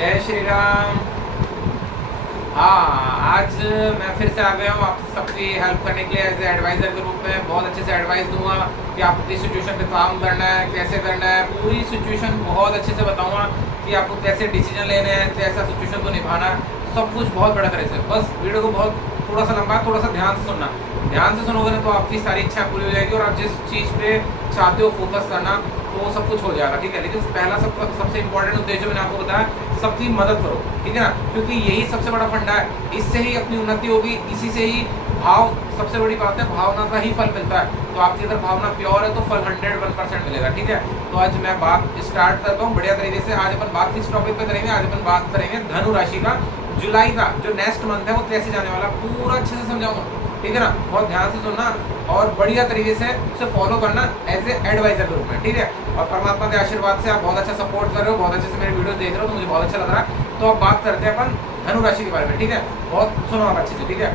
जय श्री राम। हाँ, आज मैं फिर से आ गया हूँ आप सबकी हेल्प करने के लिए एज ए एडवाइज़र के रूप में। बहुत अच्छे से एडवाइस दूंगा कि आपको किस सिचुएशन पे काम करना है, कैसे करना है, पूरी सिचुएशन बहुत अच्छे से बताऊंगा कि आपको कैसे डिसीजन लेने हैं, कैसा सिचुएशन को निभाना है, सब कुछ बहुत बड़ा तरह से। बस वीडियो को बहुत थोड़ा सा लंबा, थोड़ा सा ध्यान से सुनना। ध्यान से सुनोगे ना तो आपकी सारी इच्छा पूरी हो जाएगी और आप जिस चीज़ पे चाहते हो फोकस करना तो सब कुछ हो जाएगा, ठीक है। लेकिन पहला सबसे इंपॉर्टेंट उद्देश्य मैंने आपको बताया, सबकी मदद करो, ठीक है ना, क्योंकि यही सबसे बड़ा फंडा है। इससे ही अपनी उन्नति होगी, इसी से ही भाव, सबसे बड़ी बात है भावना का ही फल मिलता है। तो आपकी अगर भावना प्योर है तो फल 101% मिलेगा, ठीक है। तो आज मैं बात स्टार्ट करता हूँ बढ़िया तरीके से। आज अपन बात किस टॉपिक पे करेंगे? आज अपन बात करेंगे धनु राशि का जुलाई का जो नेक्स्ट मंथ है वो कैसे जाने वाला, पूरा अच्छे से समझाऊंगा, ठीक है ना। बहुत ध्यान से सुनना और बढ़िया तरीके से उसे फॉलो करना एज ए एडवाइजर के रूप में, ठीक है। और परमात्मा के आशीर्वाद से आप बहुत अच्छा सपोर्ट कर रहे हो, बहुत अच्छे से मेरे वीडियो देख रहे हो, तो मुझे बहुत अच्छा लग रहा है। तो अब बात करते हैं अपन धनु राशि के बारे में, ठीक है। बहुत सुनो आप अच्छे से, ठीक है।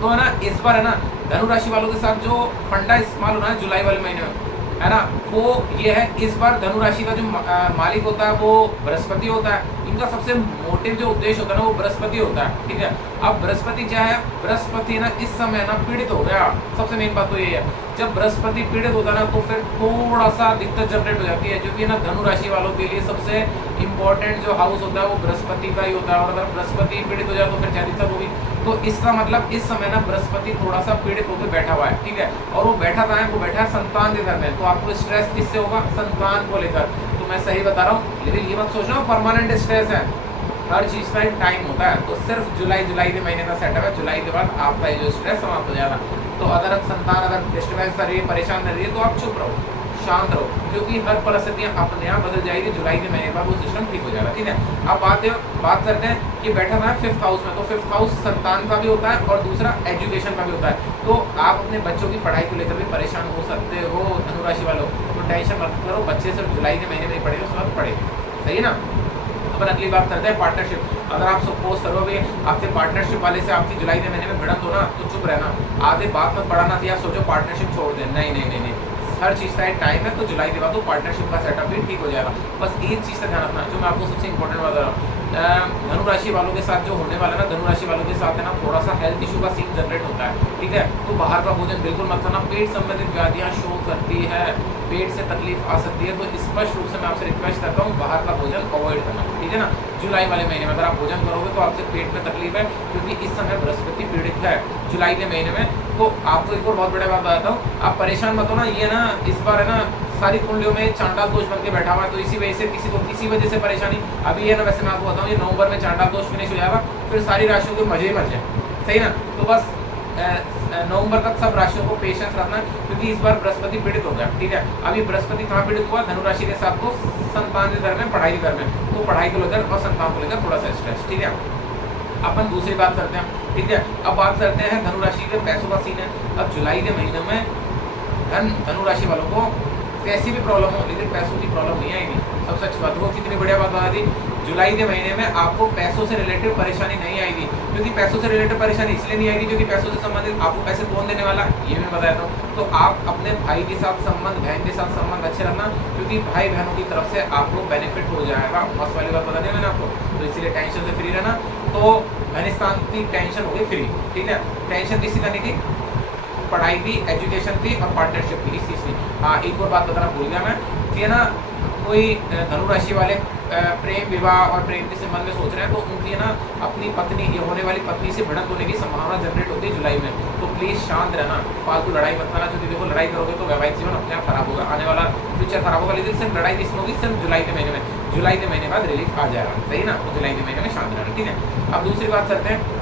तो है ना, इस बार है ना धनु राशि वालों के साथ जो फंडा इस्तेमाल होना है जुलाई वाले महीने में, है ना, वो ये है। इस बार धनु राशि का जो मालिक होता है वो बृहस्पति होता है। इनका सबसे मोटिव जो उद्देश्य होता है ना वो बृहस्पति होता है, ठीक है। अब बृहस्पति क्या है? बृहस्पति ना इस समय ना पीड़ित हो गया। सबसे मेन बात तो ये है, जब बृहस्पति पीड़ित होता है ना तो फिर थोड़ा सा दिक्कत जनरेट हो जाती है, क्योंकि ना धनु राशि वालों के लिए सबसे इंपॉर्टेंट जो हाउस होता है वो बृहस्पति का ही होता है। और अगर बृहस्पति पीड़ित हो जाए तो फिर क्या दिक्कत होगी? तो इसका मतलब इस समय ना बृहस्पति थोड़ा सा पीड़ित होकर बैठा हुआ है, ठीक है। और वो बैठा था, वो बैठा है संतान के घर में। तो आपको स्ट्रेस किससे होगा? संतान को लेकर। तो मैं सही बता रहा हूँ, लेकिन ये मत सोचना परमानेंट स्ट्रेस है। हर चीज़ का एक टाइम होता है। तो सिर्फ जुलाई के महीने का सेटअप है। जुलाई के बाद आपका ये जो स्ट्रेस समाप्त हो जाएगा। तो अगर संतान अगर डिस्टर्बेंस कर रही है, परेशान कर रही है, तो आप चुप रहो, शांत रहो, क्योंकि हर परिस्थितियाँ अपने आप बदल जाएगी। जुलाई के महीने बाद वो सिस्टम ठीक हो जाएगा, ठीक है। अब बात करते हैं कि बैठा हुआ है 5th हाउस में। तो 5th हाउस संतान का भी होता है और दूसरा एजुकेशन का भी होता है। तो आप अपने बच्चों की पढ़ाई को लेकर भी परेशान हो सकते हो धनु राशि वालों। तो टेंशन मत करो, बच्चे सिर्फ जुलाई के महीने में ही पढ़ेंगे, उस वक्त पढ़ेंगे, सही है ना। अपन अगली बात करते हैं पार्टनरशिप। अगर आप सपोज करोगे आपके पार्टनरशिप वाले से आपकी जुलाई के महीने में भिड़ंत हो ना, तो चुप रहना, आगे बात मत बढ़ाना या सोचो पार्टनरशिप छोड़ दें। नहीं नहीं नहीं नहीं, हर चीज़ का एक टाइम है। तो जुलाई के बाद तो पार्टनरशिप का सेटअप भी ठीक हो जाएगा। बस एक चीज़ का ध्यान रखना, जो मैं आपको सबसे इंपॉर्टेंट बता रहा हूँ, धनु राशि वालों के साथ जो होने वाला है ना, धनु राशि वालों के साथ है ना थोड़ा सा हेल्थ इशू का सीन जनरेट होता है, ठीक है। तो बाहर का भोजन बिल्कुल मत खाना। पेट संबंधित व्याधियाँ शो करती है, पेट से तकलीफ आ सकती है। तो स्पष्ट रूप से मैं आपसे रिक्वेस्ट करता हूँ बाहर का भोजन अवॉइड करना, ठीक है ना। जुलाई वाले महीने में अगर आप भोजन करोगे तो आपके पेट में तकलीफ है, क्योंकि इस समय बृहस्पति पीड़ित है जुलाई के महीने में। तो आपको एक और बहुत बड़ा बात बताता हूँ, आप परेशान मत हो ना। ये ना इस बार है ना सारी कुंडलियों में चांडाल दोष बन के बैठा हुआ है। तो इसी वजह से किसी को किसी वजह से परेशानी अभी है ना। वैसे मैं आपको बताऊँ, ये नवंबर में चांडाल दोष फिनिश हो जाएगा, फिर सारी राशियों के मजे ही मजे, सही ना। तो बस नवंबर तक सब राशियों को पेशेंस रखना, क्योंकि इस बार बृहस्पति पीड़ित हो गया, ठीक है। अभी बृहस्पति कहाँ पीड़ित हुआ? धनु राशि के साथ, तो संतान के घर में, पढ़ाई के घर में। तो पढ़ाई को लेकर और संतान को लेकर थोड़ा सा स्ट्रेस, ठीक है। अपन दूसरी बात करते हैं, ठीक है। अब बात करते हैं धनु राशि के पैसों का सीन है। अब जुलाई के महीने में धनु राशि वालों को कैसी भी प्रॉब्लम हो, लेकिन पैसों की प्रॉब्लम नहीं आएगी। सबसे अच्छी बात, वो कितनी बढ़िया बात बता दी, जुलाई के महीने में आपको पैसों से रिलेटेड परेशानी नहीं आएगी। क्योंकि पैसों से रिलेटेड परेशानी इसलिए नहीं आएगी क्योंकि पैसों से संबंधित आपको पैसे कौन देने वाला, ये भी मैं बताता हूँ। तो आप अपने भाई के साथ संबंध, बहन के साथ संबंध अच्छे रखना, क्योंकि भाई बहनों की तरफ से आपको बेनिफिट हो जाएगा। मस्त वाली बात बता दी मैंने आपको। तो इसीलिए टेंशन से फ्री रहना। तो घनिष्ठान की टेंशन हो गई फ्री, ठीक है। टेंशन किसी करनी थी? पढ़ाई की, एजुकेशन की और पार्टनरशिप की, इस चीज़ की। हाँ, एक और बात बताना भूल गया मैं कि ना कोई धनु राशि वाले प्रेम विवाह और प्रेम के संबंध में सोच रहे हैं, तो उनकी ना अपनी पत्नी, ये होने वाली पत्नी से भिड़ंत होने की संभावना जनरेट होती है जुलाई में। तो प्लीज़ शांत रहना, फालतू लड़ाई मत करना, क्योंकि देखो लड़ाई करोगे तो वैवाहिक जीवन अपने आप खराब होगा, आने वाला फ्यूचर खराब होगा। लेकिन सिर्फ लड़ाई किसमें होगी? सिर्फ जुलाई के महीने में। जुलाई के महीने बाद रिलीफ आ जाएगा, सही ना। तो जुलाई के महीने में शांत रहना, ठीक है। अब दूसरी बात करते हैं,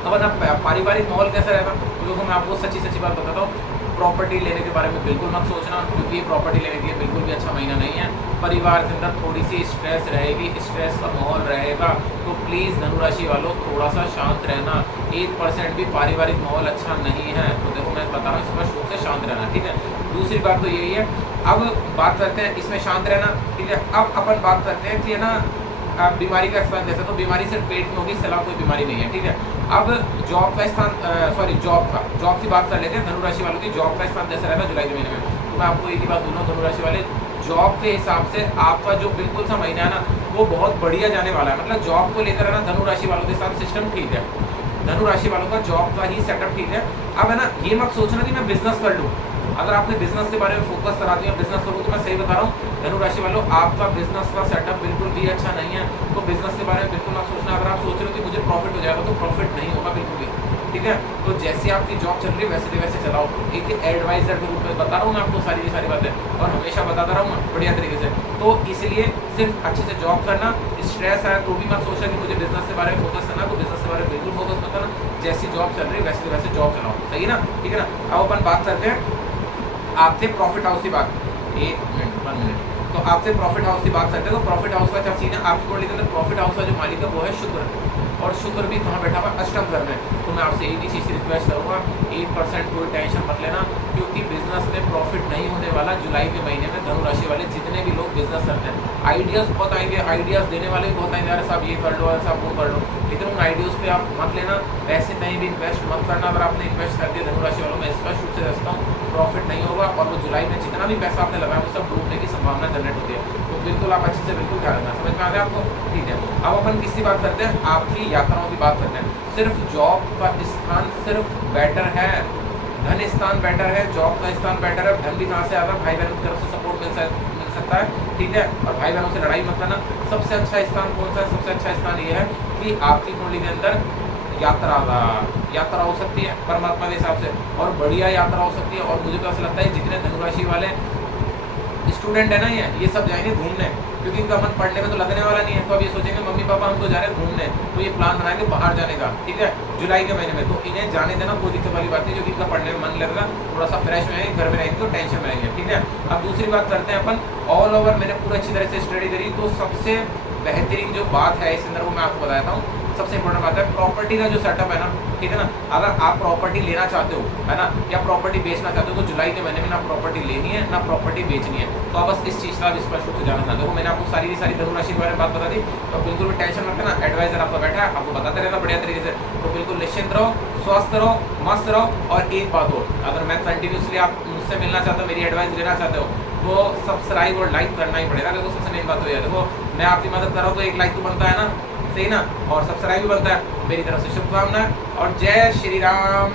अब ना पारिवारिक माहौल कैसा रहेगा। तो मैं आपको सच्ची बात बताता हूँ, प्रॉपर्टी लेने के बारे में बिल्कुल मत सोचना, क्योंकि ये प्रॉपर्टी लेने के लिए बिल्कुल भी अच्छा महीना नहीं है। परिवार के अंदर थोड़ी सी स्ट्रेस रहेगी, स्ट्रेस का माहौल रहेगा। तो प्लीज़ धनु राशि वालों थोड़ा सा शांत रहना। 1% भी पारिवारिक माहौल अच्छा नहीं है। तो देखो मैं बता रहा हूँ, स्पष्ट रूप से शांत रहना, ठीक है। दूसरी बात तो यही है। अब बात करते हैं इसमें शांत रहना, ठीक है। अब अपन बात करते हैं कि ना बीमारी का स्थान जैसा, तो बीमारी सिर्फ पेट में होगी, इसके अलावा कोई बीमारी नहीं है, ठीक है। अब जॉब का स्थान, जॉब की बात कर लेते हैं। धनु राशि वालों की जॉब का स्थान जैसा रहेगा जुलाई के महीने में। तो मैं आपको एक ही बात बोलूँ, धनु राशि वाले जॉब के हिसाब से आपका जो बिल्कुल सा महीना है ना वो बहुत बढ़िया जाने वाला है। मतलब जॉब को लेकर है ना धनु राशि वालों के साथ सिस्टम ठीक है, धनु राशि वालों का जॉब का ही सेटअप ठीक है। अब है ना ये मत सोचना कि मैं बिजनेस कर लूँ, अगर आपने बिजनेस के बारे में फोकस करा दिया बिजनेस करूँ तो मैं सही बता रहा हूँ धनु राशि वालों आपका बिजनेस का सेटअप बिल्कुल भी अच्छा नहीं है। तो बिजनेस के बारे में बिल्कुल मत सोचना। अगर आप सोच रहे हो कि मुझे प्रॉफिट हो जाएगा तो प्रॉफिट नहीं होगा बिल्कुल भी, ठीक है। तो जैसे आपकी जॉब चल रही है वैसे चलाओ। एक एडवाइजर के रूप में बता रहा हूँ मैं आपको सारी की सारी बातें और हमेशा बताता रहूँगा बढ़िया तरीके से। तो इसलिए सिर्फ अच्छे से जॉब करना, स्ट्रेस है तो भी मत सोचना कि मुझे बिजनेस के बारे में फोकस करना, तो बिजनेस के बारे में बिल्कुल फोकस मत करना। जैसी जॉब चल रही है वैसे जॉब चलाओ, सही है ना, ठीक है ना। अब अपन बात करते हैं आपसे प्रॉफिट हाउस की बात, 1 मिनट। तो आपसे प्रॉफिट हाउस की बात करते हैं। तो प्रॉफिट हाउस का क्या सीन है, आपकी कुंडली के अंदर प्रॉफिट हाउस का जो मालिक है वो है शुक्र, और शुक्र भी कहाँ बैठा हुआ है, अष्टम घर में। तो मैं आपसे एक ही चीज़ की रिक्वेस्ट करूँगा, 1% कोई टेंशन मत लेना, क्योंकि बिजनेस में प्रॉफिट नहीं होने वाला। जुलाई के महीने में धनु राशि वाले जितने भी लोग बिजनेस करते हैं, आइडियाज़ बहुत आएंगे, आइडियाज़ देने वाले भी बहुत आएंगे, अरे साहब ये कर लो, अरे साहब वो कर लो, लेकिन उन आइडियाज़ पे आप मत लेना, पैसे कहीं भी इन्वेस्ट मत करना। अगर आपने इन्वेस्ट कर दिया धनु राशि वालों में स्पष्ट रूप से रखता हूँ प्रॉफिट नहीं होगा, और वो जुलाई में जितना भी पैसा आपने लगाया वो सब डूबने की संभावना जनरेट होती है। तो बिल्कुल आप अच्छे से बिल्कुल ध्यान रखना, समझ में आ गया आपको, ठीक है। अब अपन किसकी बात करते हैं, आपकी यात्राओं की बात करते हैं। सिर्फ जॉब का स्थान सिर्फ बेटर है, धन स्थान बेटर है, जॉब का स्थान बेटर है। धन भी कहाँ से आता है, भाई बहनों की तरफ से सपोर्ट मिल सकता है, ठीक है। और भाई बहनों से लड़ाई मत करना। सबसे अच्छा स्थान कौन सा है, सबसे अच्छा स्थान ये है कि आपकी कुंडली के अंदर यात्रा हो सकती है परमात्मा के हिसाब से, और बढ़िया यात्रा हो सकती है। और मुझे तो ऐसा लगता है जितने धनुराशि वाले स्टूडेंट है ना ये सब जाएंगे घूमने, क्योंकि इनका मन पढ़ने में तो लगने वाला नहीं है। तो अब ये सोचेंगे मम्मी पापा हम तो जा रहे हैं घूमने, तो ये प्लान बनाएंगे बाहर जाने का, ठीक है, जुलाई के महीने में। तो इन्हें जाने देना कोई दिक्कत वाली बात नहीं, क्योंकि इनका पढ़ने में मन लगेगा, थोड़ा सा फ्रेश हो जाएंगे, घर में रहेंगे तो टेंशन में आएंगे, ठीक है। अब दूसरी बात करते हैं अपन, ऑल ओवर मैंने पूरा अच्छी तरह से स्टडी करी, तो सबसे बेहतरीन जो बात है इस संदर्भ में मैं आपको बताता हूँ। सबसे इंपॉर्टेंट बात है प्रॉपर्टी का जो सेटअप है ना, ठीक है ना। अगर आप प्रॉपर्टी लेना चाहते हो, है ना, या प्रॉपर्टी बेचना चाहते हो, तो जुलाई के महीने में ना प्रॉपर्टी लेनी है ना प्रॉपर्टी बेचनी है। तो आप बस इस चीज़ का स्पष्ट रूप से जानना चाहते हो। मैंने आपको सारी धनु राशि के बारे में बात बता दी, तो बिल्कुल भी टेंशन मत करना, एडवाइजर आपका बैठा है, आपको बताते रहना बढ़िया तरीके से। तो बिल्कुल निश्चिंत रहो, स्वस्थ रहो, मस्त रहो। और एक बात हो, अगर मैं कंटिन्यूसली आप मुझसे मिलना चाहते हो, मेरी एडवाइस लेना चाहते हो, तो सब्सक्राइब और लाइक करना ही पड़ेगा। देखो सबसे मेन बात हो है, देखो मैं आपकी मदद कर रहा हूँ तो एक लाइक तो बनता है ना, सही ना, और सब्सक्राइब भी बनता है। मेरी तरफ से शुभकामनाएं और जय श्री राम।